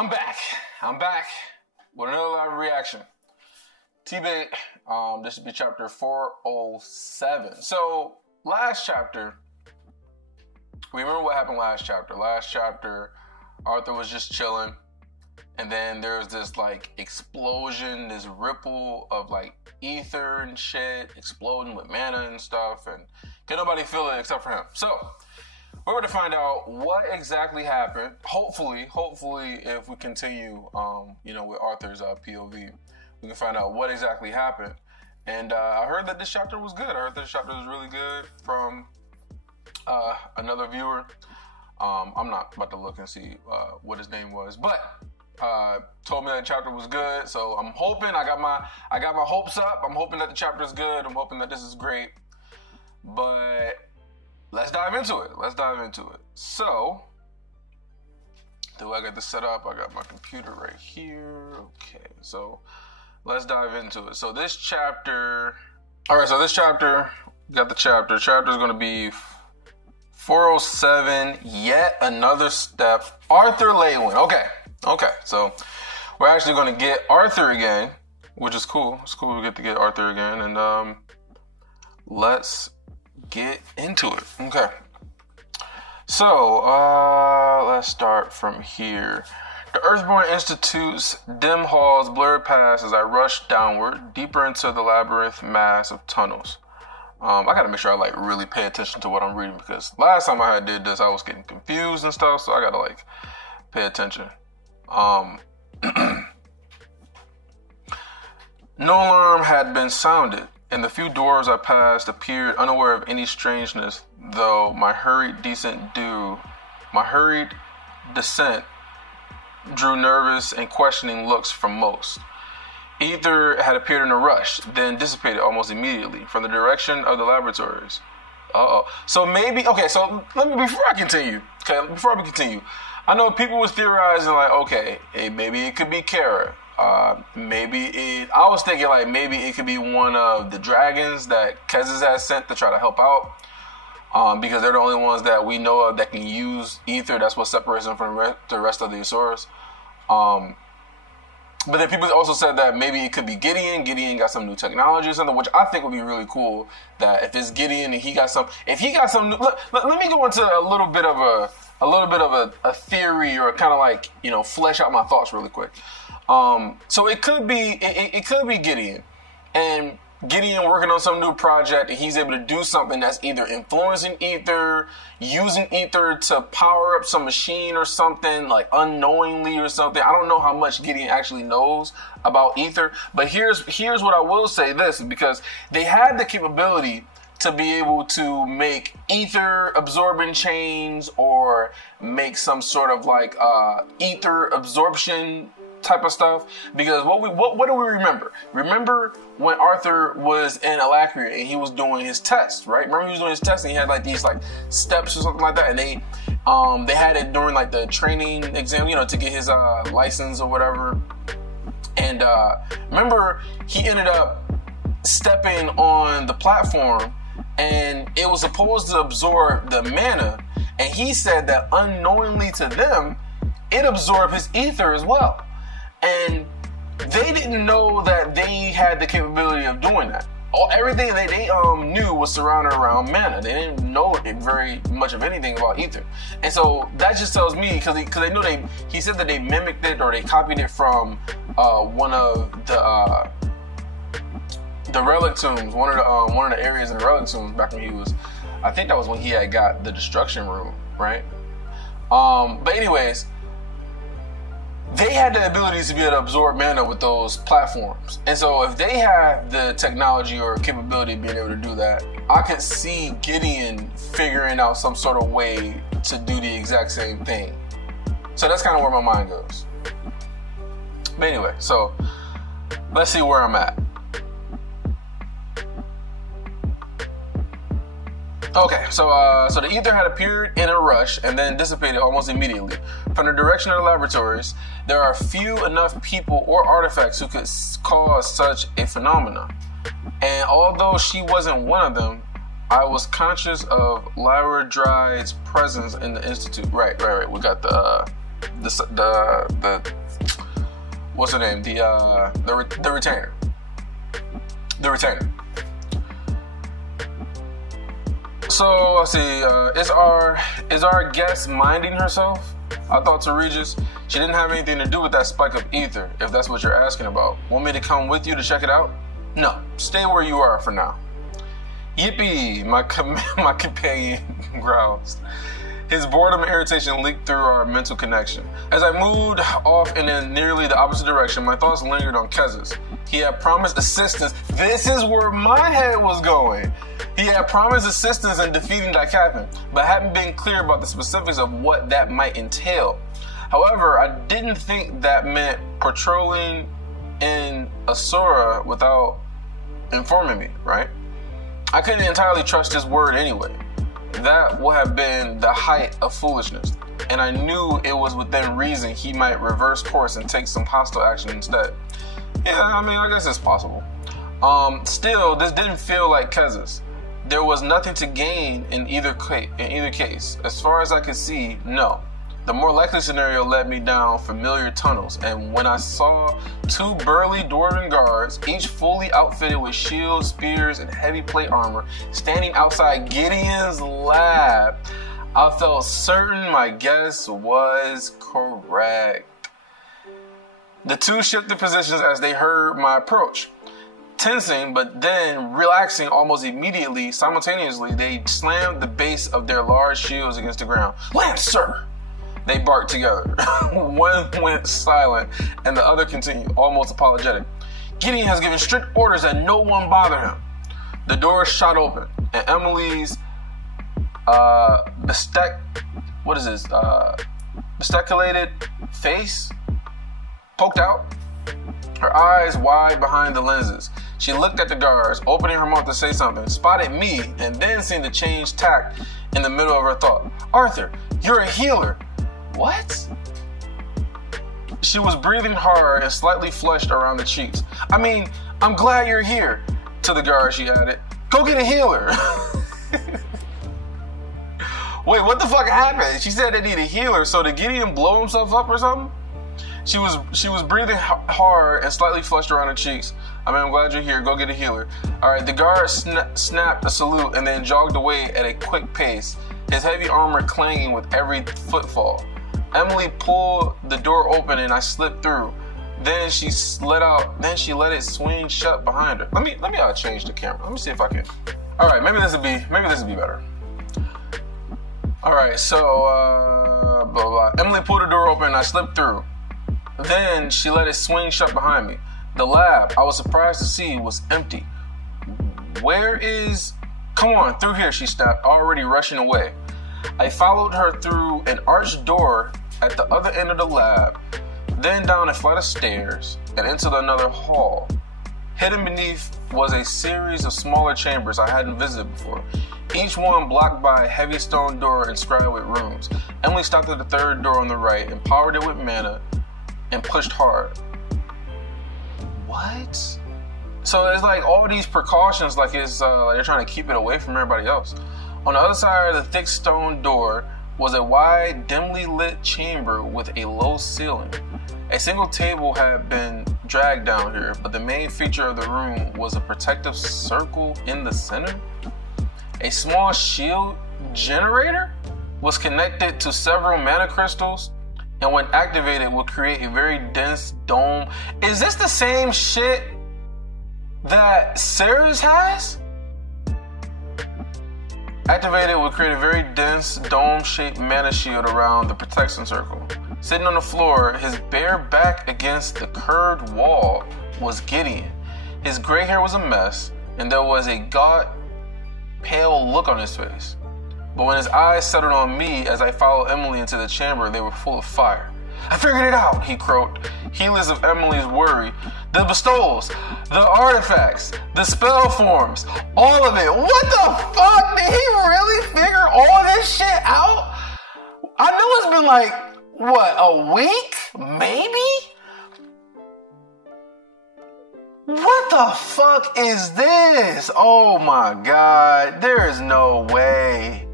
I'm back. With another live reaction. T-Bait, this should be chapter 407. So, last chapter, remember what happened last chapter? Last chapter, Arthur was just chilling, and then there's this, like, explosion, this ripple of, like, ether and shit, exploding with mana and stuff, and can nobody feel it except for him. So, we're going to find out what exactly happened. Hopefully, if we continue, with Arthur's POV, we can find out what exactly happened. And I heard that this chapter was good. I heard that this chapter was really good from another viewer. I'm not about to look and see what his name was, but told me that the chapter was good. So I'm hoping I got my hopes up. I'm hoping that the chapter is good. I'm hoping that this is great. But let's dive into it. So, do I got this set up? I got my computer right here. Okay, so let's dive into it. So this chapter, got the chapter. Chapter is going to be 407, yet another step. Arthur Lewin. Okay, so we're actually going to get Arthur again, which is cool. It's cool we get to get Arthur again, and let's get into it. Okay. So, let's start from here. The Earthborn Institute's dim halls blurred past as I rushed downward, deeper into the labyrinth mass of tunnels. I gotta make sure I really pay attention to what I'm reading, because last time I did this, I was getting confused and stuff, so I gotta pay attention. No alarm had been sounded, and the few doors I passed appeared unaware of any strangeness, though my hurried descent drew nervous and questioning looks from most. Ether had appeared in a rush, then dissipated almost immediately from the direction of the laboratories. So maybe, so before we continue, I know people was theorizing maybe it could be Kara. I was thinking maybe it could be one of the dragons that Kezis has sent to try to help out, because they're the only ones that we know of that can use ether. That's what separates them from the rest of the Asuras. But then people also said that maybe it could be Gideon. Gideon got some new technology or something, which I think would be really cool. That if it's Gideon and if he got some new, let me go into a little bit of a theory, or kind of flesh out my thoughts really quick. So it could be Gideon, and Gideon working on some new project, and he's able to do something that's either influencing ether, using ether to power up some machine or something, unknowingly or something. I don't know how much Gideon actually knows about ether, but here's what I will say this, because they had the capability to be able to make ether absorbing chains, or make some sort of ether absorption type of stuff. Because what do we remember? Remember when Arthur was in Alacria and he was doing his test, right? Remember he was doing his test and he had these steps or something like that, and they had it during the training exam, to get his license or whatever. And remember he ended up stepping on the platform, and it was supposed to absorb the mana, and he said that unknowingly to them, it absorbed his ether as well. And they didn't know that they had the capability of doing that. Everything that they knew was surrounded around mana. They didn't know very much of anything about ether. And so that just tells me, because they knew he said that they mimicked it, or they copied it from one of the relic tombs, one of the areas in the relic tombs back when he was, I think that was when he had got the destruction room, right? But anyways, they had the ability to be able to absorb mana with those platforms. And so if they have the technology or capability of being able to do that, I could see Gideon figuring out some sort of way to do the exact same thing. So that's kind of where my mind goes. But anyway, so let's see where I'm at. Okay, so the ether had appeared in a rush and then dissipated almost immediately. From the direction of the laboratories, there are few enough people or artifacts who could cause such a phenomenon. And although she wasn't one of them, I was conscious of Lyra Dryde's presence in the Institute. Right. We got the the what's her name? The retainer. The retainer. So let's see. Is our guest minding herself? I thought to Regis, she didn't have anything to do with that spike of ether, if that's what you're asking about. Want me to come with you to check it out? No, stay where you are for now. Yippee, my companion growls. His boredom and irritation leaked through our mental connection. As I moved off in nearly the opposite direction, my thoughts lingered on Kezis. He had promised assistance. This is where my head was going. He had promised assistance in defeating that captain, but hadn't been clear about the specifics of what that might entail. However, I didn't think that meant patrolling in Asura without informing me, right? I couldn't entirely trust his word anyway. That would have been the height of foolishness, and I knew it was within reason he might reverse course and take some hostile action instead. Yeah, I mean, I guess it's possible. Still, this didn't feel like Kezis. There was nothing to gain in either case. As far as I could see, no. The more likely scenario led me down familiar tunnels, and when I saw two burly dwarven guards, each fully outfitted with shields, spears, and heavy plate armor, standing outside Gideon's lab, I felt certain my guess was correct. The two shifted positions as they heard my approach. Tensing, but then relaxing almost immediately, simultaneously, they slammed the base of their large shields against the ground. "Lancer!" They barked together. One went silent, and the other continued, almost apologetic. "Gideon has given strict orders that no one bother him." The door shot open, and Emily's bespectaculated face poked out, her eyes wide behind the lenses. She looked at the guards, opening her mouth to say something, spotted me, and then seemed to change tack in the middle of her thought. "Arthur, you're a healer." "What?" She was breathing hard and slightly flushed around the cheeks. "I mean, I'm glad you're here." To the guard, she added, "Go get a healer." Wait, what the fuck happened? She said they need a healer, so did Gideon blow himself up or something? She was breathing hard and slightly flushed around her cheeks. "I mean, I'm glad you're here. Go get a healer." All right, the guard snapped a salute and then jogged away at a quick pace, his heavy armor clanging with every footfall. Emily pulled the door open and I slipped through. Then she let it swing shut behind her. Let me change the camera. Let me see if I can. All right, maybe this will be better. All right, so blah blah. Emily pulled the door open and I slipped through. Then she let it swing shut behind me. The lab, I was surprised to see, was empty. Come on, through here, she snapped, already rushing away. I followed her through an arched door at the other end of the lab, then down a flight of stairs and into another hall. Hidden beneath was a series of smaller chambers I hadn't visited before, each one blocked by a heavy stone door inscribed with runes. Emily stopped at the third door on the right and powered it with mana and pushed hard. What? So there's like all these precautions, like it's like they're trying to keep it away from everybody else. On the other side of the thick stone door was a wide, dimly lit chamber with a low ceiling. A single table had been dragged down here, but the main feature of the room was a protective circle in the center. A small shield generator was connected to several mana crystals, and when activated would create a very dense dome. Is this the same shit that Ceres has? Activated would create a very dense dome-shaped mana shield around the protection circle. Sitting on the floor, his bare back against the curved wall, was Gideon. His gray hair was a mess, and there was a gaunt, pale look on his face. But when his eyes settled on me as I followed Emily into the chamber, they were full of fire. "I figured it out," he croaked, heedless of Emily's worry. "The bestowals, the artifacts, the spell forms, all of it." What the fuck? Did he really figure all this shit out? I know it's been like, what, a week? Maybe? What the fuck is this? Oh my god, there is no way.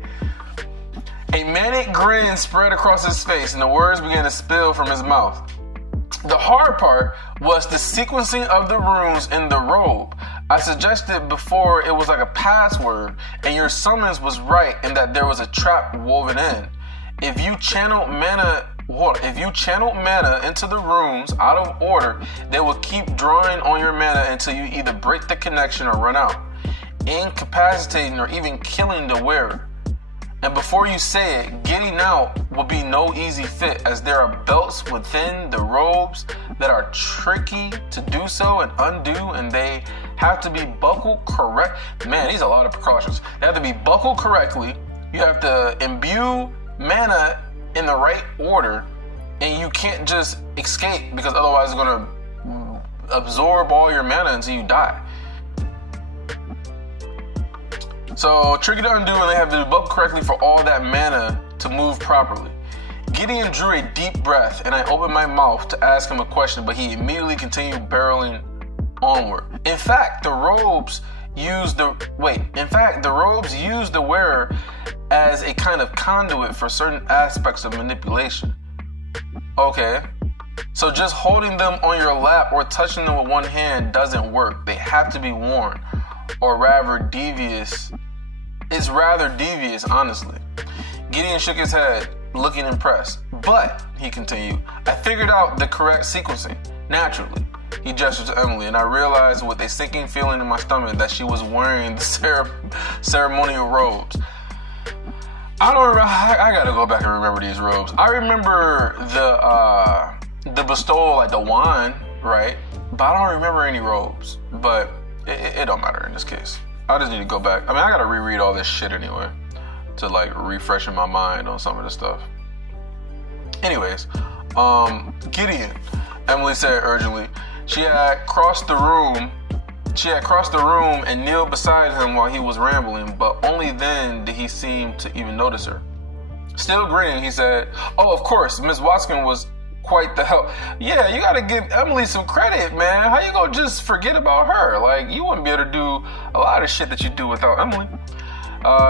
A manic grin spread across his face, and the words began to spill from his mouth. The hard part was the sequencing of the runes in the robe. I suggested before it was like a password, and your summons was right in that there was a trap woven in. If you channeled mana into the runes out of order, they will keep drawing on your mana until you either break the connection or run out, incapacitating or even killing the wearer. And before you say it, getting out will be no easy fit, as there are belts within the robes that are tricky to do so and undo, and they have to be buckled correct. Man, these are a lot of precautions. They have to be buckled correctly. You have to imbue mana in the right order, and you can't just escape, because otherwise it's going to absorb all your mana until you die. So, tricky to undo, and they have to be buckled correctly for all that mana to move properly. Gideon drew a deep breath, and I opened my mouth to ask him a question, but he immediately continued barreling onward. In fact, the robes used the wearer as a kind of conduit for certain aspects of manipulation. Okay, so just holding them on your lap or touching them with one hand doesn't work. They have to be worn, or rather devious. It's rather devious, honestly. Gideon shook his head, looking impressed. But, he continued, I figured out the correct sequencing, naturally. He gestured to Emily, and I realized with a sinking feeling in my stomach that she was wearing the ceremonial robes. I don't remember. I gotta go back and remember these robes. I remember the bestowal, like the wand, right? But I don't remember any robes. But it don't matter in this case. I just need to go back. I mean, I gotta reread all this shit anyway to like refresh in my mind on some of this stuff. Anyways, Gideon, Emily said urgently. She had crossed the room and kneeled beside him while he was rambling, but only then did he seem to even notice her. Still grinning, he said, "Oh, of course, Miss Watson was quite the help." Yeah, you gotta give Emily some credit, man. How you gonna just forget about her? Like, you wouldn't be able to do a lot of shit that you do without Emily.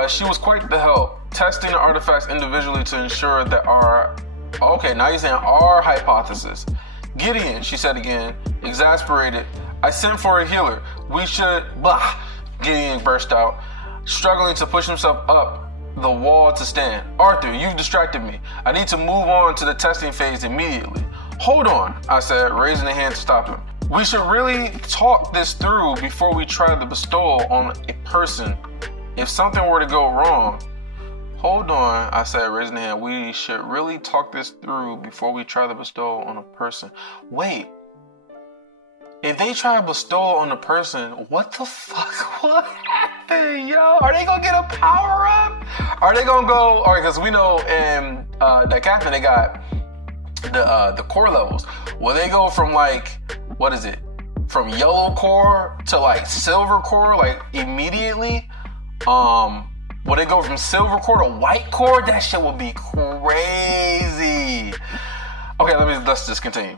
She was quite the help, testing the artifacts individually to ensure that now you're saying our hypothesis. Gideon, she said again, exasperated, I sent for a healer. We should, blah. Gideon burst out, struggling to push himself up the wall to stand. Arthur, you've distracted me. I need to move on to the testing phase immediately. Hold on, I said, raising a hand to stop him. We should really talk this through before we try the bestowal on a person. If something were to go wrong, hold on, I said, raising a hand. We should really talk this through before we try the bestowal on a person. Wait. If they try to bestow on a person, what the fuck? What happened, yo? Are they gonna get a power up? Are they gonna go? Alright, because we know in that captain they got the core levels. Will they go from like, what is it? From yellow core to like silver core, like immediately? Will they go from silver core to white core? That shit will be crazy. Okay, let's just continue.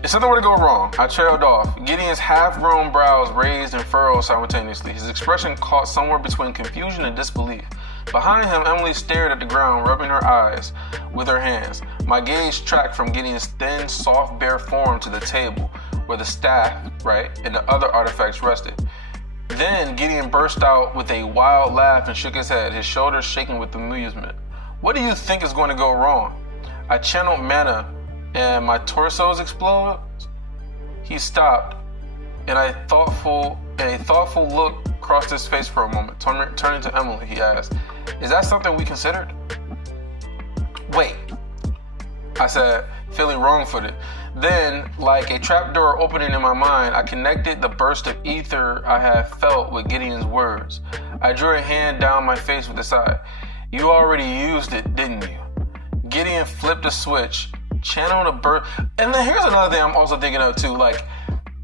If something were to go wrong, I trailed off. Gideon's half-grown brows raised and furrowed simultaneously. His expression caught somewhere between confusion and disbelief. Behind him, Emily stared at the ground, rubbing her eyes with her hands. My gaze tracked from Gideon's thin, soft, bare form to the table, where the staff, and the other artifacts rested. Then Gideon burst out with a wild laugh and shook his head, his shoulders shaking with amusement. What do you think is going to go wrong? I channeled mana and my torsos explode? He stopped, and a thoughtful look crossed his face for a moment. Turning to Emily, he asked, "Is that something we considered?" "Wait," I said, feeling wrong-footed. Then, like a trapdoor opening in my mind, I connected the burst of ether I had felt with Gideon's words. I drew a hand down my face with a sigh. "You already used it, didn't you?" Gideon flipped a switch, channeled a burst. And then here's another thing I'm also thinking of too. Like,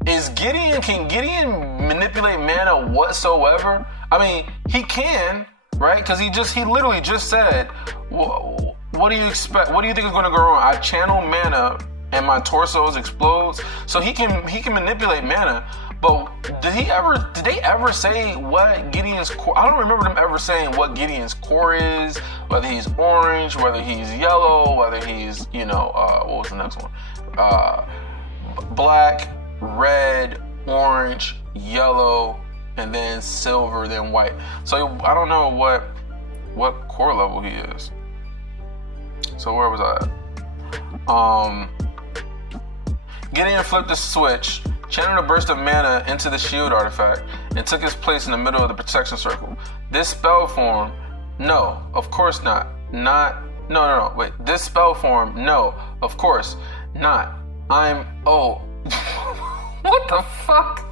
can Gideon manipulate mana whatsoever? I mean, he can, right? Because he literally just said, what do you expect? What do you think is going to go wrong? I channel mana and my torso explodes. So he can manipulate mana. But did they ever say what Gideon's core? I don't remember them ever saying what Gideon's core is, whether he's orange, whether he's yellow, whether he's, what was the next one? Black, red, orange, yellow, and then silver, then white. So I don't know what core level he is. So where was I at? Gideon flipped the switch, channeled a burst of mana into the shield artifact, and took his place in the middle of the protection circle. This spell form, no, of course not. No, wait. This spell form, no, of course not. What the fuck?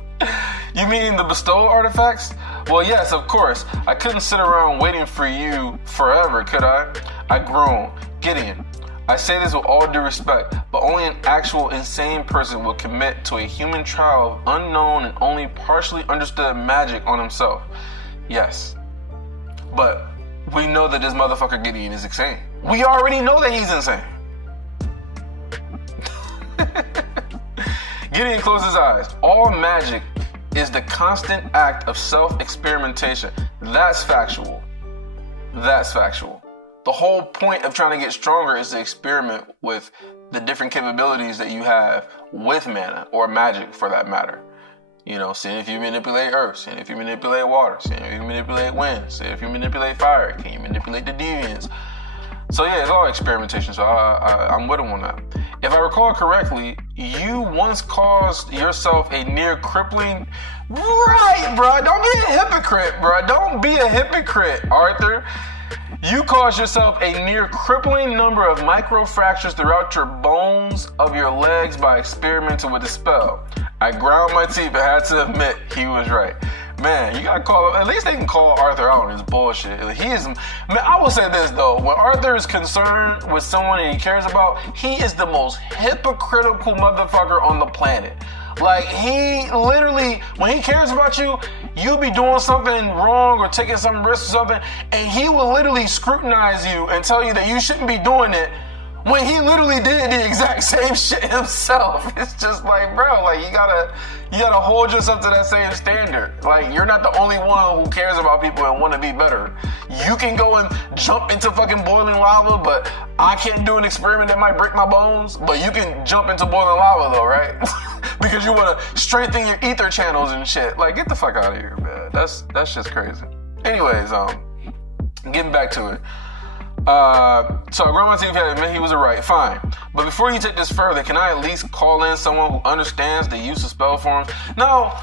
You mean the bestow artifacts? Well, yes, of course. I couldn't sit around waiting for you forever, could I? I groaned. Gideon, I say this with all due respect, but only an actual insane person will commit to a human trial of unknown and only partially understood magic on himself. Yes. But we know that this motherfucker Gideon is insane. We already know that he's insane. Gideon closed his eyes. All magic is the constant act of self-experimentation. That's factual. The whole point of trying to get stronger is to experiment with the different capabilities that you have with mana, or magic for that matter. Seeing if you manipulate earth, seeing if you manipulate water, seeing if you manipulate wind, seeing if you manipulate fire, can you manipulate the deviants? So yeah, it's all experimentation, so I'm with him on that. If I recall correctly, you once caused yourself a near crippling... Right, bro, don't be a hypocrite, bro. Don't be a hypocrite, Arthur. You caused yourself a near crippling number of microfractures throughout your bones of your legs by experimenting with the spell. I ground my teeth and had to admit he was right. Man, you gotta call him. At least they can call Arthur out on his bullshit. I will say this though: when Arthur is concerned with someone that he cares about, he is the most hypocritical motherfucker on the planet. Like, he literally, when he cares about you, you'll be doing something wrong or taking some risk or something, and he will literally scrutinize you and tell you that you shouldn't be doing it when he literally did the exact same shit himself. It's just like, bro, like, you gotta hold yourself to that same standard. Like, you're not the only one who cares about people and want to be better. You can go and jump into fucking boiling lava, but I can't do an experiment that might break my bones. But you can jump into boiling lava though, right? Because you want to strengthen your ether channels and shit. Like, get the fuck out of here, man. That's just crazy. Anyways, getting back to it. So Grandma TV had admit he was right. Fine. But before you take this further, can I at least call in someone who understands the use of spell forms? No.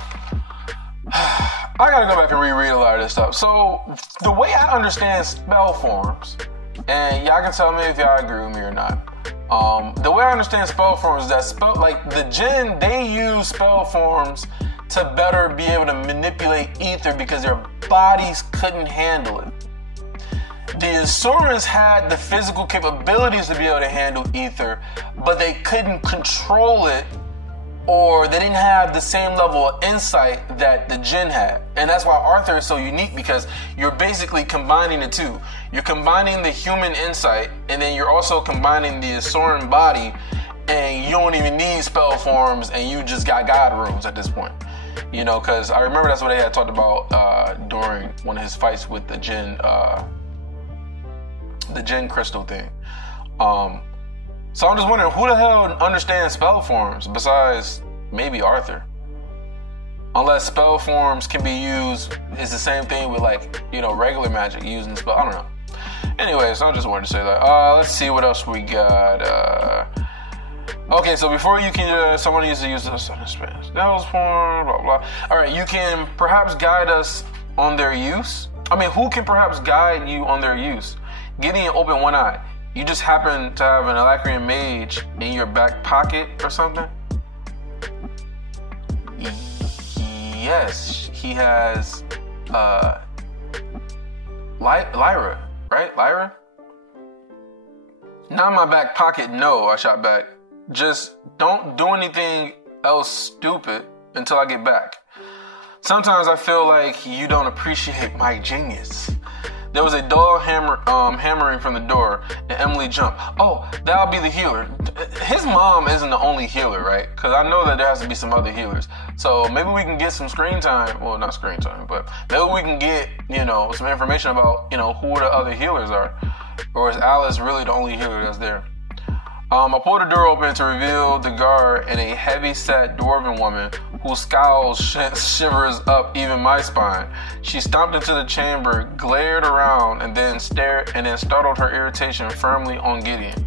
I gotta go back and reread a lot of this stuff. So the way I understand spell forms, and y'all can tell me if y'all agree with me or not. The way I understand spell forms is that the Jinn, they use spell forms to better be able to manipulate ether because their bodies couldn't handle it. The Asurans had the physical capabilities to be able to handle ether, but they couldn't control it, or they didn't have the same level of insight that the Jinn had. And that's why Arthur is so unique, because you're basically combining the two. You're combining the human insight, and then you're also combining the Asuran body, and you don't even need spell forms, and you just got God runes at this point. Because I remember that's what they had talked about during one of his fights with the Jinn crystal thing. So I'm just wondering, who the hell understands spell forms besides maybe Arthur? Unless spell forms can be used, it's the same thing with regular magic using spell. I don't know. Anyways, I just wanted to say that. Let's see what else we got. Okay, so before you can, someone needs to use this on Spanish. Spell form, blah blah. All right, you can perhaps guide us on their use. Who can perhaps guide you on their use? Gideon opened one eye. You just happen to have an Alacrian mage in your back pocket or something? Yes, he has Lyra, right? Lyra? Not in my back pocket, no, I shot back. Just don't do anything else stupid until I get back. Sometimes I feel like you don't appreciate my genius. There was a dull hammering from the door, and Emily jumped. Oh, that'll be the healer. His mom isn't the only healer, right? Because I know that there has to be some other healers. So maybe we can get some screen time. Well, not screen time, but maybe we can get, some information about, who the other healers are. Or is Alice really the only healer that's there? I pulled the door open to reveal the guard and a heavy-set dwarven woman whose scowl shivers up even my spine. She stomped into the chamber, glared around, and then startled her irritation firmly on Gideon.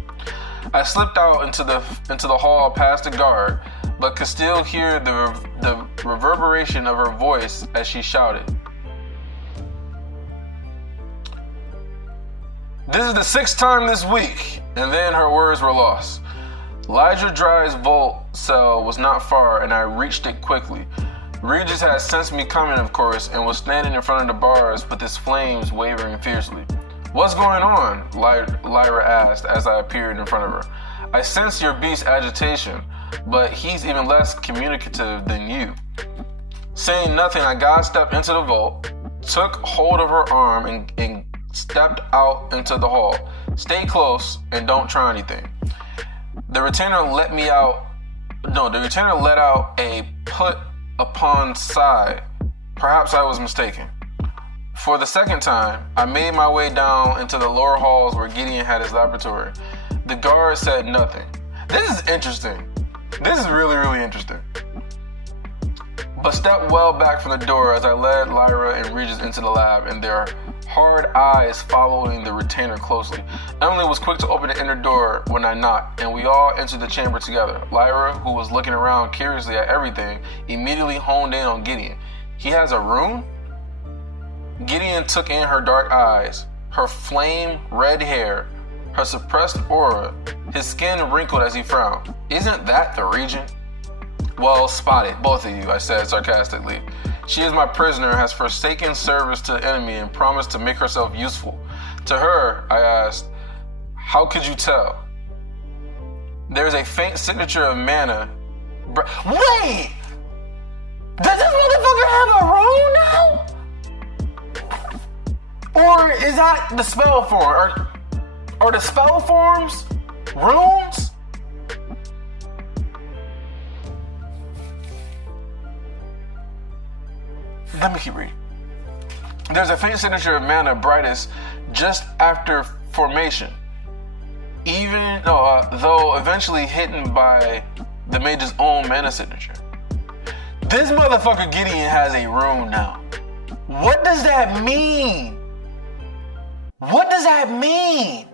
I slipped out into the hall past the guard, but could still hear the reverberation of her voice as she shouted. This is the 6th time this week, and then her words were lost. Elijah Dry's vault cell was not far, and I reached it quickly. Regis had sensed me coming, of course, and was standing in front of the bars with his flames wavering fiercely. What's going on? Lyra asked as I appeared in front of her. I sense your beast's agitation, but he's even less communicative than you. Saying nothing, I sidestepped into the vault, took hold of her arm, and stepped out into the hall. Stay close and don't try anything. The retainer let out a put upon sigh. Perhaps I was mistaken. For the 2nd time, I made my way down into the lower halls where Gideon had his laboratory. The guard said nothing. This is interesting. This is really, really interesting. But stepped well back from the door as I led Lyra and Regis into the lab, and their hard eyes following the retainer closely. Emily was quick to open the inner door when I knocked, and we all entered the chamber together. Lyra, who was looking around curiously at everything, immediately honed in on Gideon. He has a room? Gideon took in her dark eyes, her flame red hair, her suppressed aura, his skin wrinkled as he frowned. Isn't that the Regent? Well spotted, both of you, I said sarcastically. She is my prisoner and has forsaken service to the enemy and promised to make herself useful. To her, I asked, how could you tell? There's a faint signature of mana. Wait! Does this motherfucker have a rune now? Or is that the spell form? Or the spell forms runes? Let me keep reading. There's a faint signature of mana brightest just after formation, though eventually hidden by the mage's own mana signature. This motherfucker Gideon has a rune now. What does that mean? What does that mean?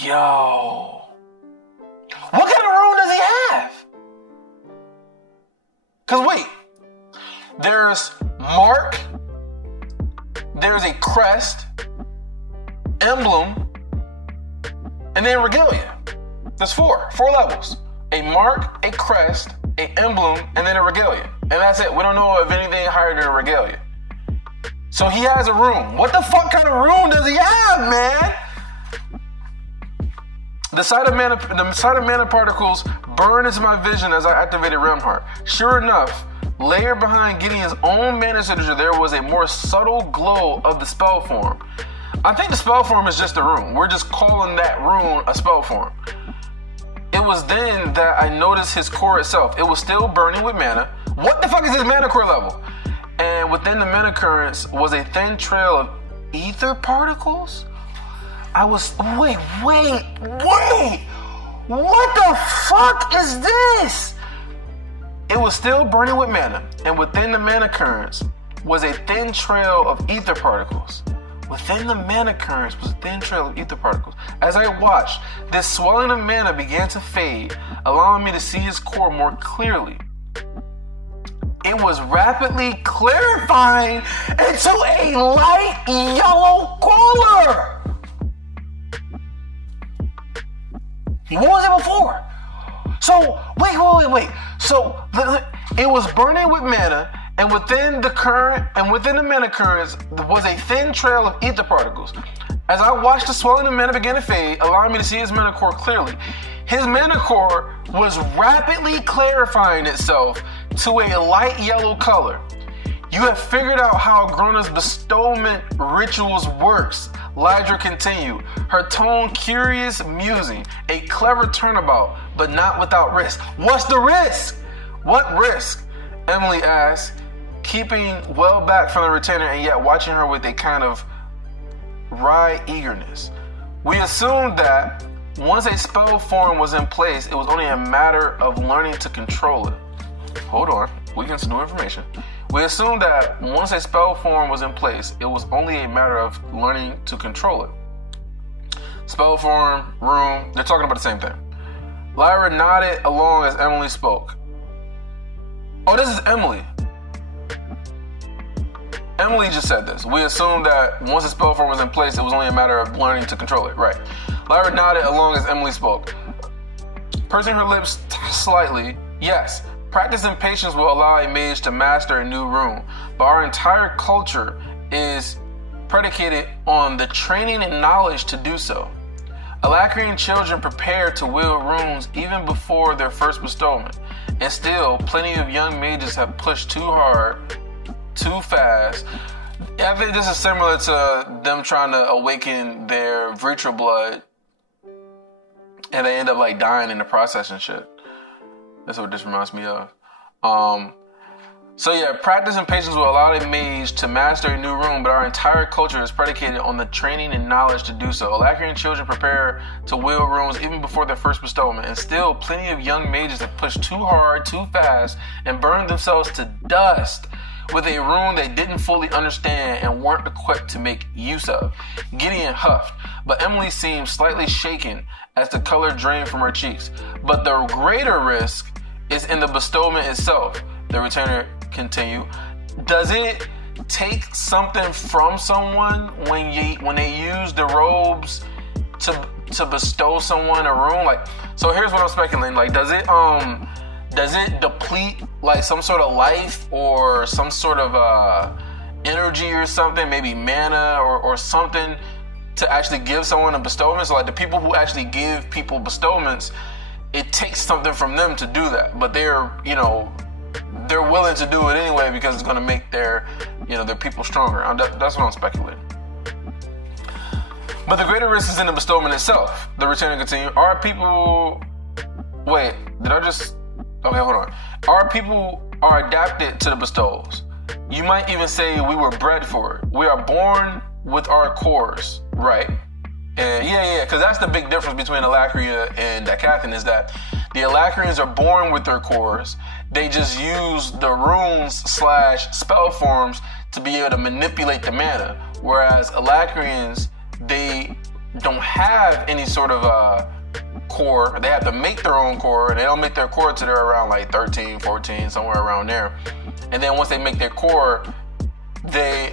Yo. What kind of rune does he have? Because wait. There's mark, there's a crest, emblem, and then regalia. There's four levels. A mark, a crest, an emblem, and then a regalia. And that's it. We don't know of anything higher than a regalia. So he has a rune. What the fuck kind of rune does he have, man? The sight of mana particles burned into my vision as I activated Remheart. Sure enough, layered behind Gideon's own mana signature, there was a more subtle glow of the spell form. I think the spell form is just a rune. We're just calling that rune a spell form. It was then that I noticed his core itself. It was still burning with mana. What the fuck is his mana core level? And within the mana currents was a thin trail of ether particles? Wait. What the fuck is this? It was still burning with mana, and within the mana currents was a thin trail of ether particles. Within the mana currents was a thin trail of ether particles. As I watched, this swelling of mana began to fade, allowing me to see his core more clearly. It was rapidly clarifying into a light yellow color. What was it before? So, wait. So, it was burning with mana, and within the mana currents was a thin trail of ether particles. As I watched the swelling of mana begin to fade, allowing me to see his mana core clearly, his mana core was rapidly clarifying itself to a light yellow color. You have figured out how Grona's bestowment rituals works. Lydra continued, her tone curious, musing. A clever turnabout, but not without risk. What's the risk? What risk? Emily asked, keeping well back from the retainer and yet watching her with a kind of wry eagerness. We assumed that once a spell form was in place, it was only a matter of learning to control it. Hold on, we get some new information. We assumed that once a spell form was in place, it was only a matter of learning to control it. Spell form, room, they're talking about the same thing. Lyra nodded along as Emily spoke. Oh, this is Emily. Emily just said this. We assumed that once a spell form was in place, it was only a matter of learning to control it. Right. Lyra nodded along as Emily spoke. Pursing her lips slightly, yes. Practice and patience will allow a mage to master a new rune, but our entire culture is predicated on the training and knowledge to do so. Alacrian children prepare to wield runes even before their first bestowment, and still, plenty of young mages have pushed too hard, too fast. I think this is similar to them trying to awaken their Vritra blood, and they end up like dying in the process and shit. That's what this reminds me of. So yeah, practice and patience will allow a mage to master a new rune, but our entire culture is predicated on the training and knowledge to do so. Alacrian children prepare to wield runes even before their first bestowment, and still plenty of young mages have pushed too hard, too fast, and burned themselves to dust with a rune they didn't fully understand and weren't equipped to make use of. Gideon huffed, but Emily seemed slightly shaken as the color drained from her cheeks. But the greater risk is in the bestowment itself, the retainer continued. Does it take something from someone when they use the robes to bestow someone a rune? Like, so here's what I'm speculating. Like, does it deplete like some sort of life or some sort of energy or something, maybe mana or something, to actually give someone a bestowment? So like the people who actually give people bestowments, it takes something from them to do that, but they're willing to do it anyway because it's going to make their people stronger. That's what I'm speculating. But the greater risk is in the bestowment itself. The retainer continued. Our people Our people are adapted to the bestowals. You might even say we were bred for it. We are born with our cores, right? And because that's the big difference between Alacria and Dakathan, is that the Alacrians are born with their cores. They just use the runes / spell forms to be able to manipulate the mana. Whereas Alacrians, they don't have any sort of core. They have to make their own core, and they don't make their core till they're around like 13, 14, somewhere around there. And then once they make their core, they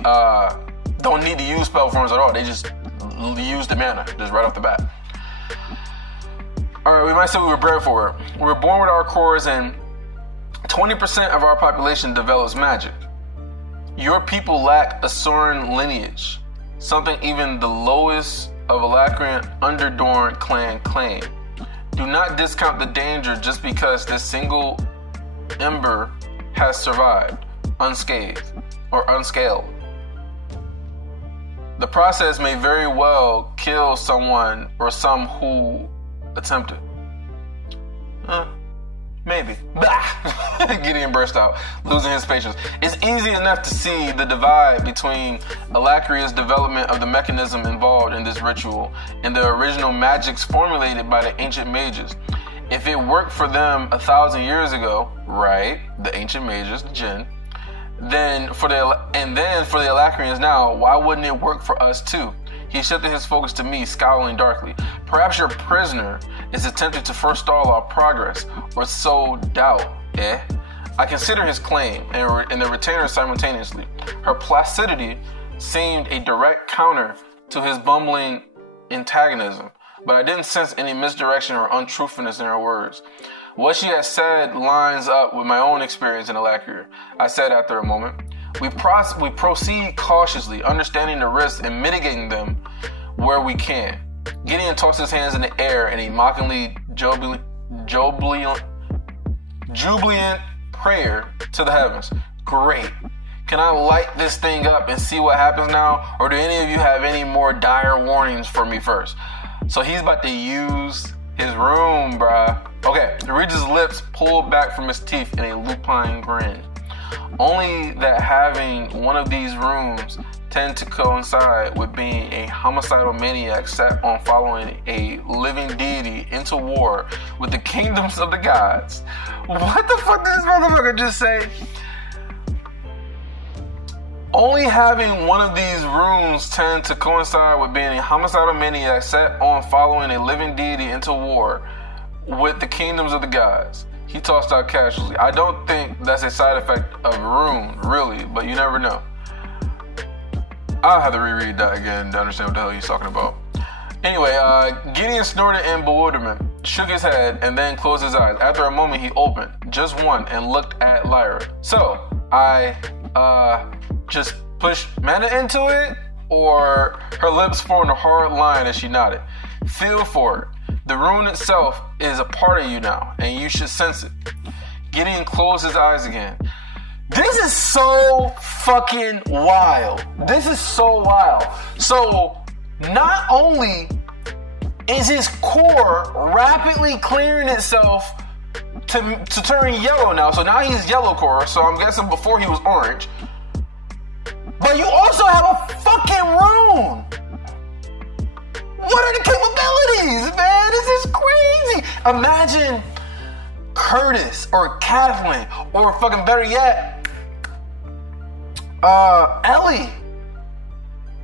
don't need to use spell forms at all. They just use the mana, just right off the bat. Alright, we might say we were bred for it. We were born with our cores, and 20% of our population develops magic. Your people lack Asuran lineage, something even the lowest of Alacrian Underdorn clan claim. Do not discount the danger just because this single ember has survived, unscathed or unscaled. The process may very well kill someone or some who attempted. Maybe. Bah! Gideon burst out, losing his patience. It's easy enough to see the divide between Alacria's development of the mechanism involved in this ritual and the original magics formulated by the ancient mages. If it worked for them 1,000 years ago, right, the ancient mages, the Jinn, then for the Alacrians now, why wouldn't it work for us too? He shifted his focus to me, scowling darkly. Perhaps your prisoner is attempting to forestall our progress, or sow doubt, eh? I consider his claim and the retainer simultaneously. Her placidity seemed a direct counter to his bumbling antagonism, but I didn't sense any misdirection or untruthfulness in her words. What she had said lines up with my own experience in Alacria, I said after a moment. We proceed cautiously, understanding the risks and mitigating them where we can. Gideon tossed his hands in the air in a mockingly jubilant prayer to the heavens. Great. Can I light this thing up and see what happens now? Or do any of you have any more dire warnings for me first? So he's about to use his room, bruh. Okay, Regis' lips pulled back from his teeth in a lupine grin. Only that having one of these rooms tend to coincide with being a homicidal maniac set on following a living deity into war with the kingdoms of the gods. What the fuck did this motherfucker just say? Only having one of these rooms tend to coincide with being a homicidal maniac set on following a living deity into war with the kingdoms of the gods. He tossed out casually. I don't think that's a side effect of rune, really, but you never know. I'll have to reread that again to understand what the hell he's talking about. Anyway, Gideon snorted in bewilderment, shook his head, and then closed his eyes. After a moment, he opened just one and looked at Lyra. So, I just pushed mana into it, or her lips formed a hard line as she nodded. Feel for it. The rune itself is a part of you now, and you should sense it. Gideon closed his eyes again. This is so fucking wild. This is so wild. So, not only is his core rapidly clearing itself to turn yellow now. So now he's yellow core, so I'm guessing before he was orange. But you also have a fucking rune. What are the capabilities, man? This is crazy. Imagine Curtis or Kathleen, or fucking better yet, Ellie,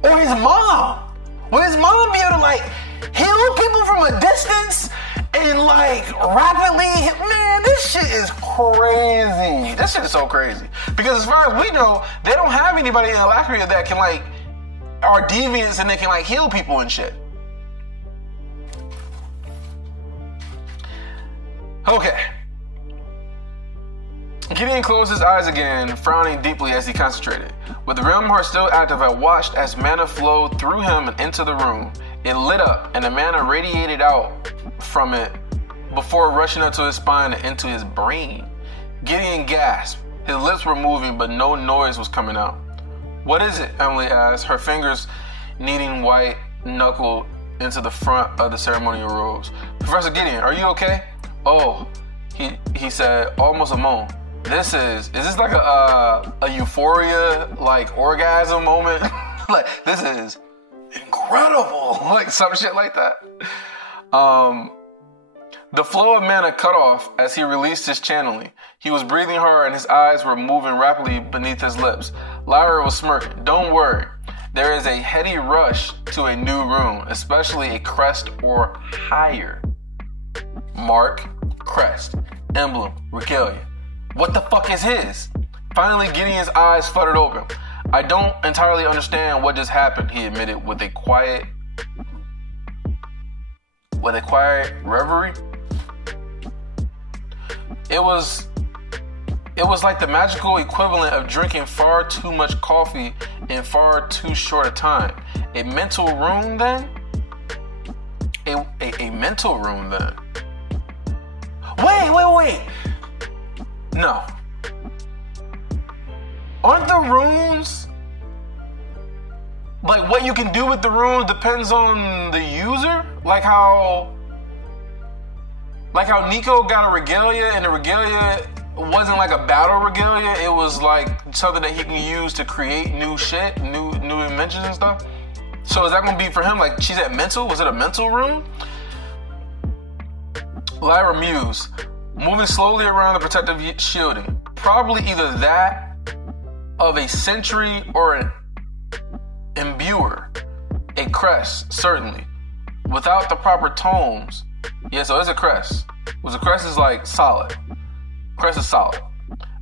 or his mom. Will his mom be able to like heal people from a distance and like rapidly? Man, this shit is crazy. This shit is so crazy. Because as far as we know, they don't have anybody in Alakria that can like are deviants and they can like heal people and shit. Okay. Gideon closed his eyes again, frowning deeply as he concentrated. With the realm heart still active, I watched as mana flowed through him and into the room. It lit up, and the mana radiated out from it before rushing up to his spine and into his brain. Gideon gasped. His lips were moving, but no noise was coming out. What is it? Emily asked, her fingers kneading white knuckle into the front of the ceremonial robes. Professor Gideon, are you okay? Oh, he said, almost a moan. Is this like a euphoria, like orgasm moment? Like, this is incredible. Like some shit like that. The flow of mana cut off as he released his channeling. He was breathing hard and his eyes were moving rapidly beneath his lips. Lyra was smirking. Don't worry. There is a heady rush to a new rune, especially a crest or higher. Mark, crest, emblem, regalia. What the fuck is his? Finally, Gideon's eyes fluttered open. I don't entirely understand what just happened, he admitted with a quiet reverie. It was like the magical equivalent of drinking far too much coffee in far too short a time. A mental rune then? A mental rune then? Wait. No. Aren't the runes, like what you can do with the runes depends on the user? Like how Nico got a regalia and the regalia wasn't like a battle regalia. It was like something that he can use to create new shit, new inventions and stuff. So is that going to be for him? Like she said mental? Was it a mental rune? Lyra mused, moving slowly around the protective shielding. Probably either that of a sentry or an imbuer. A crest, certainly. Without the proper tomes. Yeah, so it's a crest. Well, the crest is like solid. Crest is solid.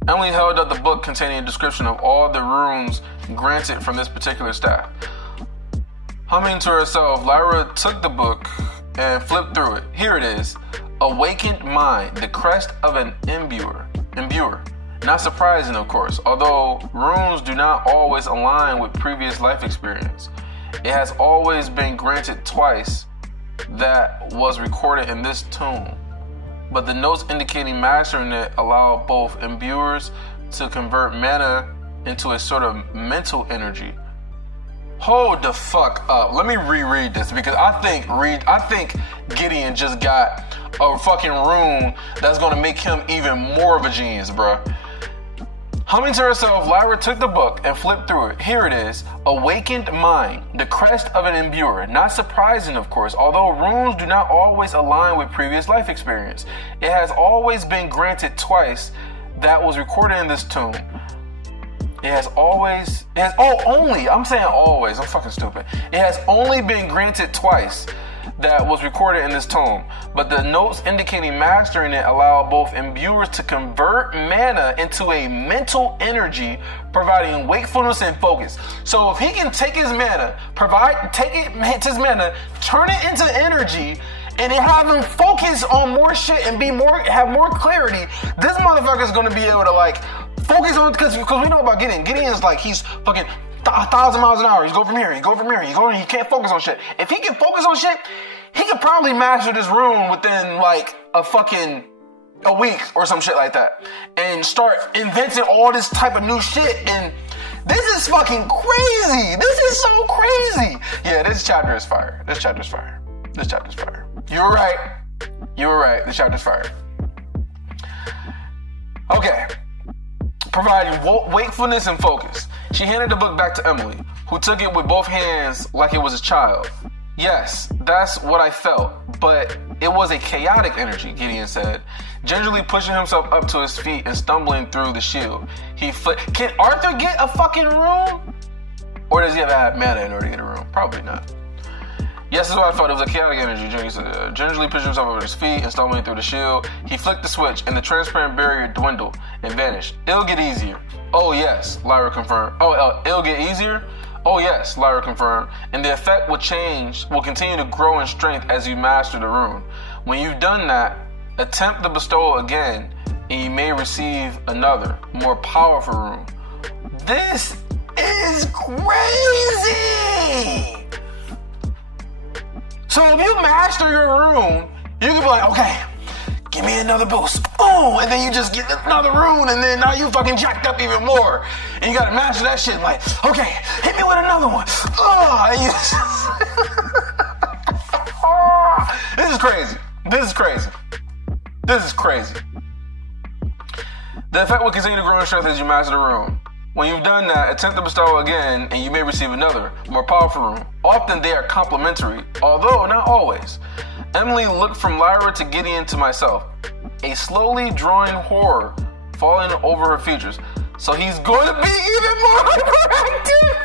Emily held up the book containing a description of all the runes granted from this particular staff. Humming to herself, Lyra took the book and flipped through it. Here it is. Awakened mind, the crest of an imbuer. Not surprising, of course, although runes do not always align with previous life experience. It has always been granted twice. That was recorded in this tome. But the notes indicating mastering it allow both imbuers to convert mana into a sort of mental energy. Hold the fuck up. Let me reread this because I think Gideon just got a fucking rune that's gonna make him even more of a genius, bruh. Humming to herself, Lyra took the book and flipped through it. Here it is. Awakened Mind, the crest of an imbuer. Not surprising, of course, although runes do not always align with previous life experience. It has always been granted twice. That was recorded in this tome. I'm saying always. I'm fucking stupid. It has only been granted twice. That was recorded in this tome, but the notes indicating mastering it allow both imbuers to convert mana into a mental energy, providing wakefulness and focus. So if he can take his mana, turn it into energy, and then have him focus on more shit and have more clarity, this motherfucker's gonna be able to like focus on, because we know about Gideon. Gideon is like, he's fucking 1,000 miles an hour. He's going from here, he can't focus on shit. If he can focus on shit, he could probably master this rune within like a week or some shit like that, and start inventing all this type of new shit. And this is fucking crazy. This is so crazy. Yeah, this chapter is fire. You were right. This chapter's fire. Okay. Providing wakefulness and focus. She handed the book back to Emily, who took it with both hands like it was a child. Yes, that's what I felt, but it was a chaotic energy, Gideon said, gingerly pushing himself up to his feet and stumbling through the shield. Can Arthur get a fucking room? Or does he have to have mana in order to get a room? Probably not. Yes, that's what I felt. It was a chaotic energy. Gingerly pushing himself over his feet and stumbling through the shield. He flicked the switch, and the transparent barrier dwindled and vanished. It'll get easier. Oh, yes, Lyra confirmed. It'll get easier? Oh, yes, Lyra confirmed. And the effect will continue to grow in strength as you master the rune. When you've done that, attempt the bestowal again, and you may receive another, more powerful rune. This is crazy! So if you master your rune, you can be like, okay, give me another boost. Oh, and then you just get another rune, and then now you fucking jacked up even more. And you gotta master that shit. Like, okay, hit me with another one. Oh, and you This is crazy. The effect will continue to grow in strength as you master the rune. When you've done that, attempt to bestow again, and you may receive another, more powerful rune. Often they are complementary, although not always. Emily looked from Lyra to Gideon to myself, a slowly drawing horror falling over her features. So he's going to be even more hyperactive!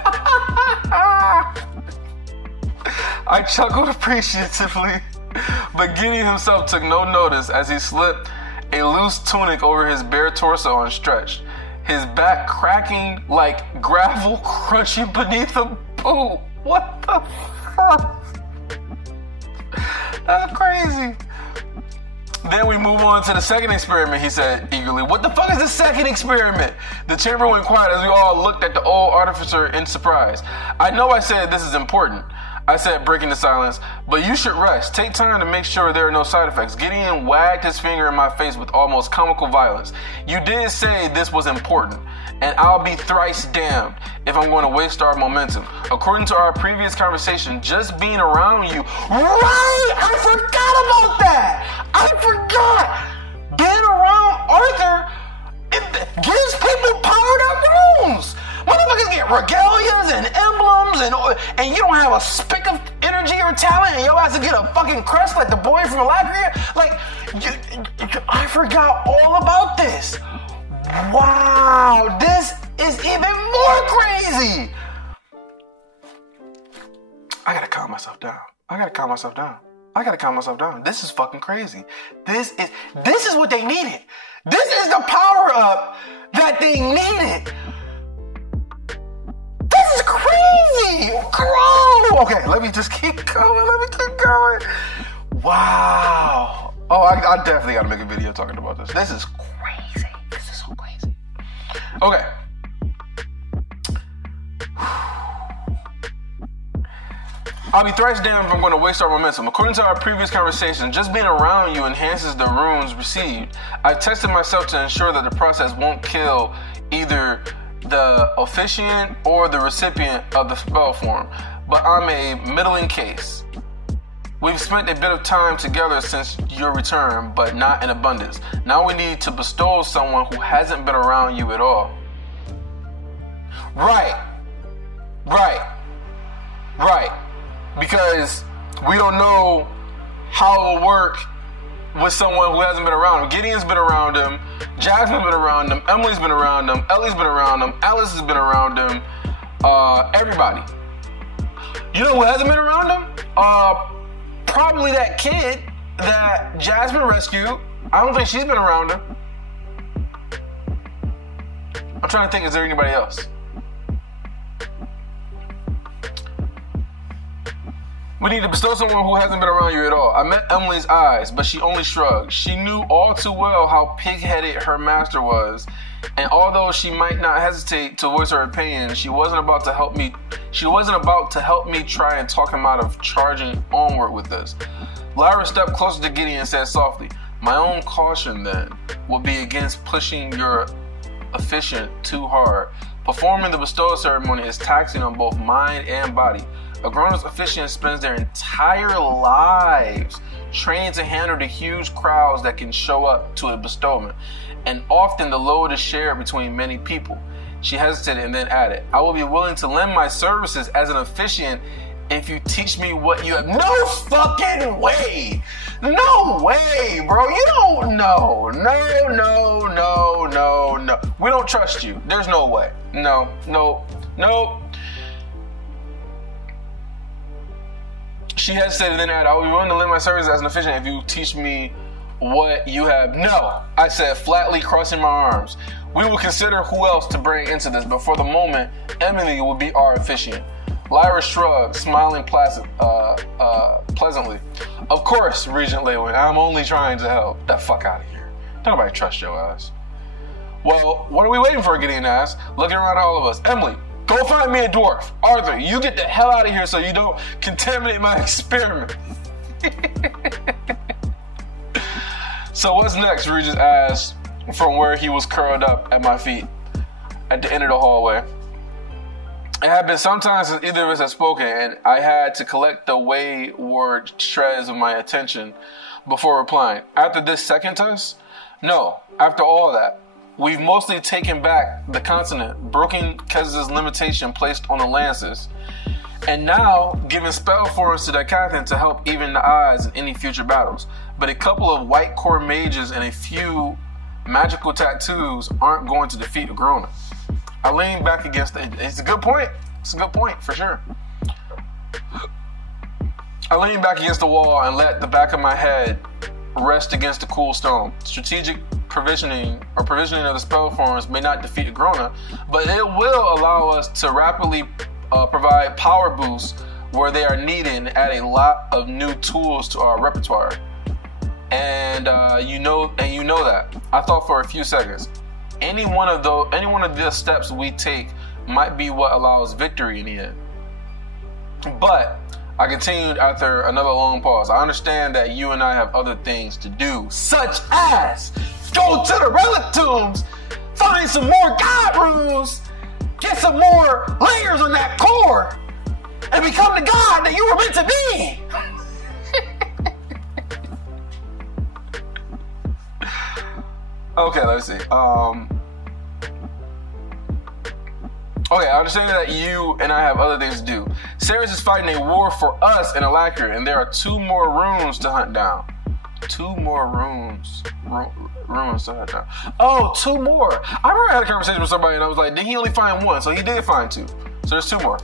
I chuckled appreciatively, but Gideon himself took no notice as he slipped a loose tunic over his bare torso and stretched, his back cracking like gravel crunching beneath a boot. What the fuck? That's crazy. Then we move on to the second experiment, he said eagerly. What the fuck is the second experiment? The chamber went quiet as we all looked at the old artificer in surprise. I know I said this is important, I said, breaking the silence, but you should rest. Take time to make sure there are no side effects. Gideon wagged his finger in my face with almost comical violence. You did say this was important, and I'll be thrice damned if I'm going to waste our momentum. According to our previous conversation, just being around you... Right! I forgot about that! I forgot! Being around Arthur, it gives people powered up runes! Motherfuckers get regalias and emblems, and you don't have a spick of energy or talent, and your ass to get a fucking crest like the boy from Alagria. Like, I forgot all about this. Wow, this is even more crazy. I gotta calm myself down. This is fucking crazy. This is what they needed. This is the power up that they needed. This is crazy! Grow! Okay, let me just keep going. Wow. Oh, I definitely gotta make a video talking about this. This is crazy. This is so crazy. Okay. I'll be thrice damned if I'm going to waste our momentum. According to our previous conversation, just being around you enhances the runes received. I've tested myself to ensure that the process won't kill either the officiant or the recipient of the spell form, but I'm a middling case. We've spent a bit of time together since your return, but not in abundance. Now we need to bestow someone who hasn't been around you at all. Right. Because we don't know how it will work with someone who hasn't been around him. Gideon's been around him. Jasmine's been around him. Emily's been around him. Ellie's been around him. Alice has been around him. Everybody. You know who hasn't been around him? Probably that kid that Jasmine rescued. I don't think she's been around him. I'm trying to think, is there anybody else? We need to bestow someone who hasn't been around you at all. I met Emily's eyes, but she only shrugged. She knew all too well how pig-headed her master was, and although she might not hesitate to voice her opinion, she wasn't about to help me try and talk him out of charging onward with this. Lyra stepped closer to Gideon and said softly, "My own caution, then, will be against pushing your officiant too hard. Performing the bestowal ceremony is taxing on both mind and body. A grown-up officiant spends their entire lives training to handle the huge crowds that can show up to a bestowment, and often the load is shared between many people." She hesitated and then added, "I will be willing to lend my services as an officiant if you teach me what you have." No fucking way! No way, bro. You don't know. No. We don't trust you. There's no way. No. She hesitated and then added, "I will be willing to lend my services as an officiant if you teach me what you have." "No," I said, flatly crossing my arms. "We will consider who else to bring into this, but for the moment, Emily will be our officiant." Lyra shrugged, smiling pleasantly. "Of course, Regent Lewin, I'm only trying to help." The fuck out of here. Don't nobody trust your ass. "Well, what are we waiting for?" Gideon asked, looking around at all of us. "Emily, go find me a dwarf. Arthur, you get the hell out of here so you don't contaminate my experiment." "So what's next?" Regis asked from where he was curled up at my feet at the end of the hallway. It had been some time since either of us had spoken, and I had to collect the wayward shreds of my attention before replying. "After this second test? No, after all that. We've mostly taken back the continent, broken Kez's limitation placed on the lances, and now given spell forms to the captain to help even the odds in any future battles. But a couple of white core mages and a few magical tattoos aren't going to defeat Agrona." I leaned back against it's a good point. It's a good point, for sure. I leaned back against the wall and let the back of my head rest against the cool stone. Strategic provisioning of the spell forms may not defeat Agrona, but it will allow us to rapidly provide power boosts where they are needed and add a lot of new tools to our repertoire. And you know that. I thought for a few seconds. Any one of the steps we take might be what allows victory in the end. But I continued after another long pause. "I understand that you and I have other things to do, such as go to the relic tombs, find some more god runes, get some more layers on that core, and become the god that you were meant to be." Okay, let's see. Okay, I understand that you and I have other things to do. Ceres is fighting a war for us in Alakir, and there are 2 more runes to hunt down. 2 more runes. Runes to hunt down. Oh, 2 more. I remember I had a conversation with somebody and I was like, did he only find 1? So he did find 2. So there's 2 more.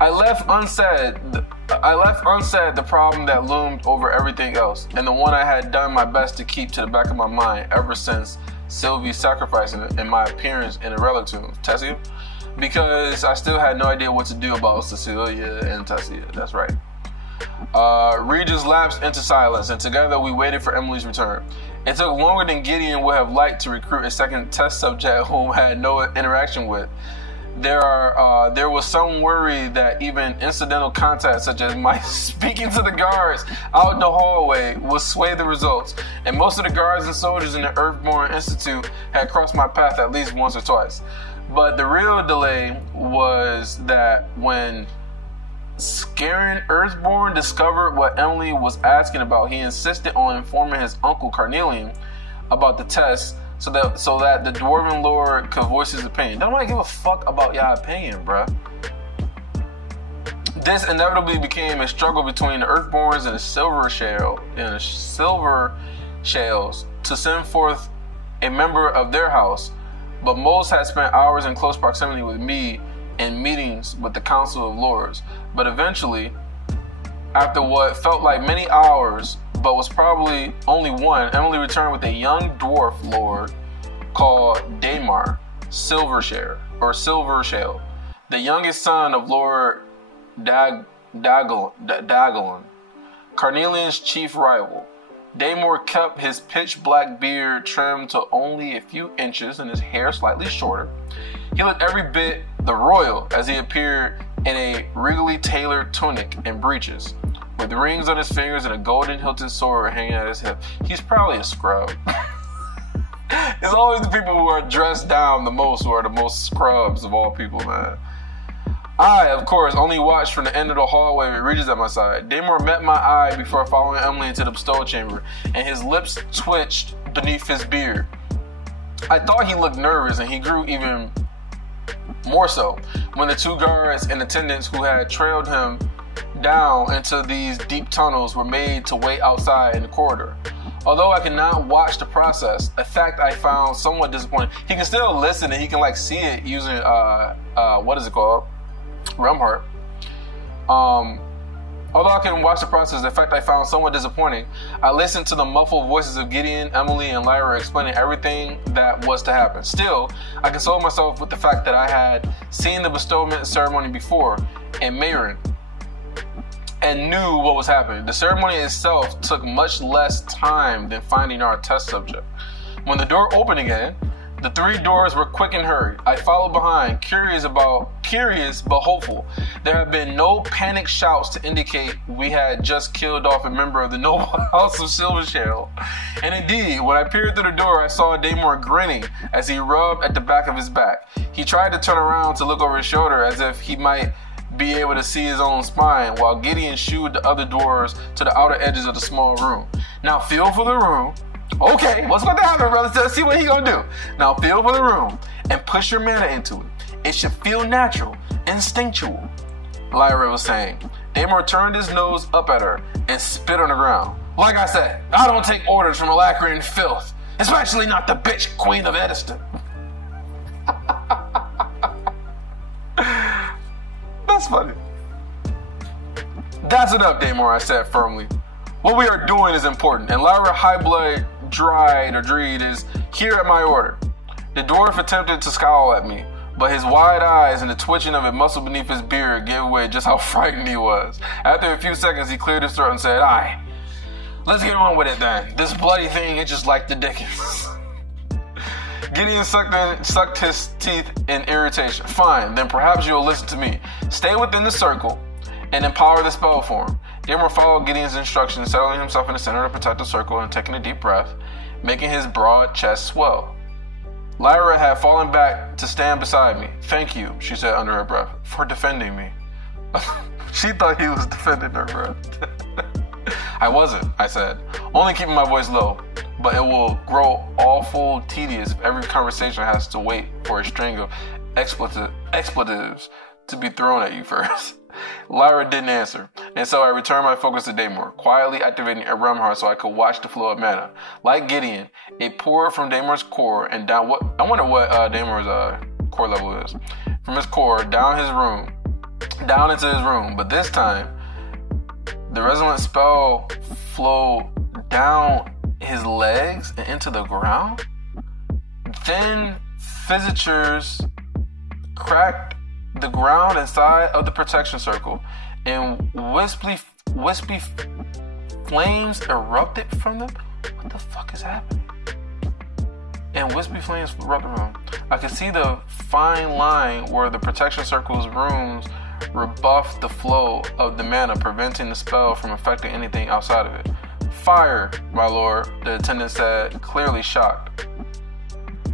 I left unsaid the problem that loomed over everything else, and the one I had done my best to keep to the back of my mind ever since Sylvie's sacrifice and my appearance in the relic tomb. Tessia? Because I still had no idea what to do about Cecilia and Tessia. That's right. Regis lapsed into silence, and together we waited for Emily's return. It took longer than Gideon would have liked to recruit a second test subject whom I had no interaction with. There was some worry that even incidental contact, such as my speaking to the guards out in the hallway, would sway the results, and most of the guards and soldiers in the Earthborn Institute had crossed my path at least once or twice. But the real delay was that when Scarin Earthborn discovered what Emily was asking about, he insisted on informing his uncle Carnelian about the test so that the Dwarven Lord could voice his opinion. Don't nobody give a fuck about your opinion, bruh. This inevitably became a struggle between the Earthborns and the Silver Shales to send forth a member of their house, but most had spent hours in close proximity with me in meetings with the Council of Lords. But eventually, after what felt like many hours, but was probably only one, Emily returned with a young dwarf lord called Daemar Silvershale, the youngest son of Lord Dagalon, Carnelian's chief rival. Daemar kept his pitch black beard trimmed to only a few inches and his hair slightly shorter. He looked every bit the royal as he appeared in a regally tailored tunic and breeches, with rings on his fingers and a golden hilted sword hanging at his hip. He's probably a scrub. It's always the people who are dressed down the most who are the most scrubs of all people, man. I, of course, only watched from the end of the hallway with Regis at my side. Daemar met my eye before following Emily into the bestowal chamber, and his lips twitched beneath his beard. I thought he looked nervous, and he grew even more so when the two guards and attendants who had trailed him down into these deep tunnels were made to wait outside in the corridor. Although I cannot watch the process, a fact I found somewhat disappointing. He can still listen and he can like see it using what is it called? Realmheart. Although I can watch the process, the fact I found somewhat disappointing, I listened to the muffled voices of Gideon, Emily, and Lyra explaining everything that was to happen. Still, I consoled myself with the fact that I had seen the bestowment ceremony before in Mayrin and knew what was happening. The ceremony itself took much less time than finding our test subject. When the door opened again, the three doors were quick and hurried. I followed behind, curious but hopeful. There had been no panic shouts to indicate we had just killed off a member of the noble house of Silvershale. And indeed, when I peered through the door, I saw Daemar grinning as he rubbed at the back of his back. He tried to turn around to look over his shoulder as if he might be able to see his own spine, while Gideon shooed the other dwarves to the outer edges of the small room. Now feel for the room. Okay, what's going to happen, brother? Let's see what he's going to do. Now feel for the room and push your mana into it. It should feel natural, instinctual, Lyra was saying. Daemar turned his nose up at her and spit on the ground. Like I said, I don't take orders from Alacrian filth, especially not the bitch Queen of Ediston. That's funny. That's enough, Daemar, I said firmly. What we are doing is important, and Lyra Highblood Dreed is here at my order. The dwarf attempted to scowl at me, but his wide eyes and the twitching of a muscle beneath his beard gave away just how frightened he was. After a few seconds, he cleared his throat and said, "Aye, let's get on with it then. This bloody thing is just like the Dickens." Gideon sucked his teeth in irritation. Fine, then perhaps you'll listen to me. Stay within the circle and empower the spell form. Daemar followed Gideon's instructions, settling himself in the center of the protective circle and taking a deep breath, making his broad chest swell. Lyra had fallen back to stand beside me. "Thank you," she said under her breath, "for defending me." She thought he was defending her breath. "I wasn't," I said, only keeping my voice low. "But it will grow awful tedious if every conversation has to wait for a string of expletives to be thrown at you first." Lyra didn't answer, and so I returned my focus to Daemar, quietly activating a Realmheart so I could watch the flow of mana. Like Gideon, it poured from Daemar's core and down. I wonder what Daemar's core level is. From his core down into his room. But this time, the resonant spell flowed down his legs and into the ground. Then fissures cracked the ground inside of the protection circle, and wispy flames erupted from them. What the fuck is happening? And wispy flames erupted from them. I could see the fine line where the protection circle's runes rebuffed the flow of the mana, preventing the spell from affecting anything outside of it. "Fire, my lord," the attendant said, clearly shocked.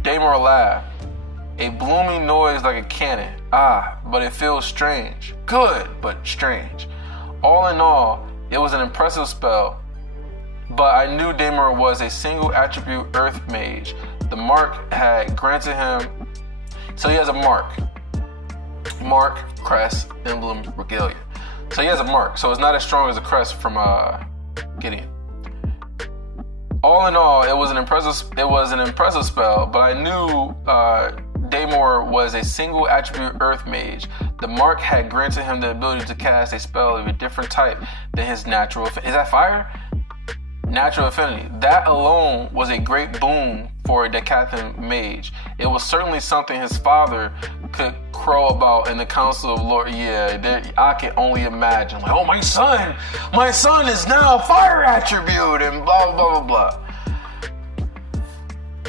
Daemar laughed. A booming noise like a cannon. Ah, but it feels strange. Good, but strange. All in all, it was an impressive spell. But I knew Daymar was a single attribute Earth Mage. The mark had granted him. So he has a mark. Mark, crest, emblem, regalia. So he has a mark. So it's not as strong as a crest from Gideon. All in all, it was an impressive spell, but I knew Daymar was a single attribute Earth Mage. The mark had granted him the ability to cast a spell of a different type than his natural. Is that fire? Natural affinity. That alone was a great boon for a Decathlon mage. It was certainly something his father could crow about in the Council of Lord. Yeah, I can only imagine. Like, oh, my son is now a fire attribute, and blah, blah, blah, blah.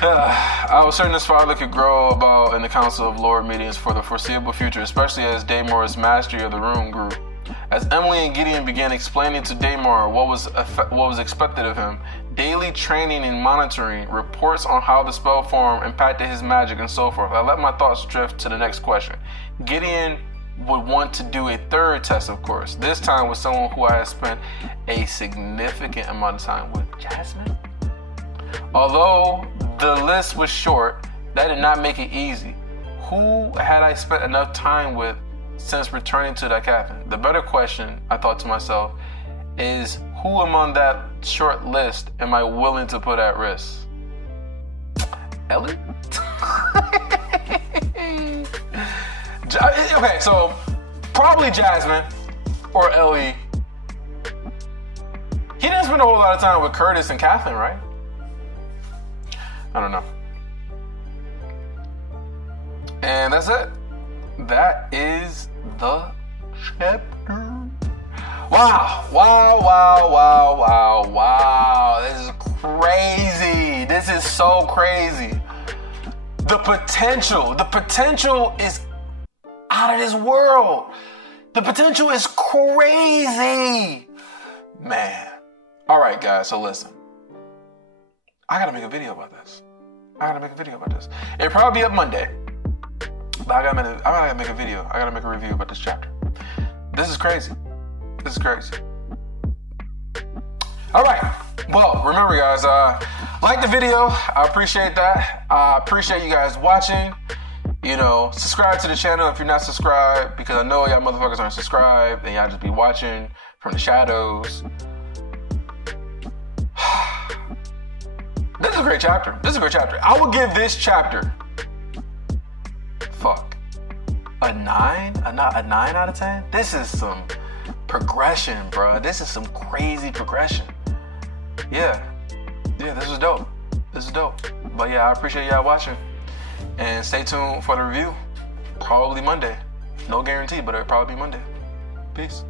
I was certain his father could grow about in the Council of Lord meetings for the foreseeable future, especially as Daymar's mastery of the rune grew. As Emily and Gideon began explaining to Daymar what was expected of him, daily training and monitoring, reports on how the spell form impacted his magic and so forth, I let my thoughts drift to the next question. Gideon would want to do a third test, of course, this time with someone who I had spent a significant amount of time with. Jasmine? Although the list was short, that did not make it easy. Who had I spent enough time with since returning to Decathlon? The better question, I thought to myself, is who among that short list am I willing to put at risk? Ellie? Okay, so probably Jasmine or Ellie. He didn't spend a whole lot of time with Curtis and Kathleen, right? I don't know. And that's it. That is the chapter. Wow. This is crazy. This is so crazy. The potential is out of this world. The potential is crazy. Man. All right, guys, so listen. I gotta make a video about this. It'll probably be up Monday. But I gotta make a video. I gotta make a review about this chapter. This is crazy. All right. Well, remember, guys, like the video. I appreciate that. I appreciate you guys watching. You know, subscribe to the channel if you're not subscribed, because I know y'all motherfuckers aren't subscribed and y'all just be watching from the shadows. This is a great chapter. I will give this chapter a 9 out of 10. This is some progression, bro. This is some crazy progression. Yeah, this is dope. But yeah, I appreciate y'all watching, and stay tuned for the review. Probably Monday. No guarantee, but it'll probably be Monday. Peace.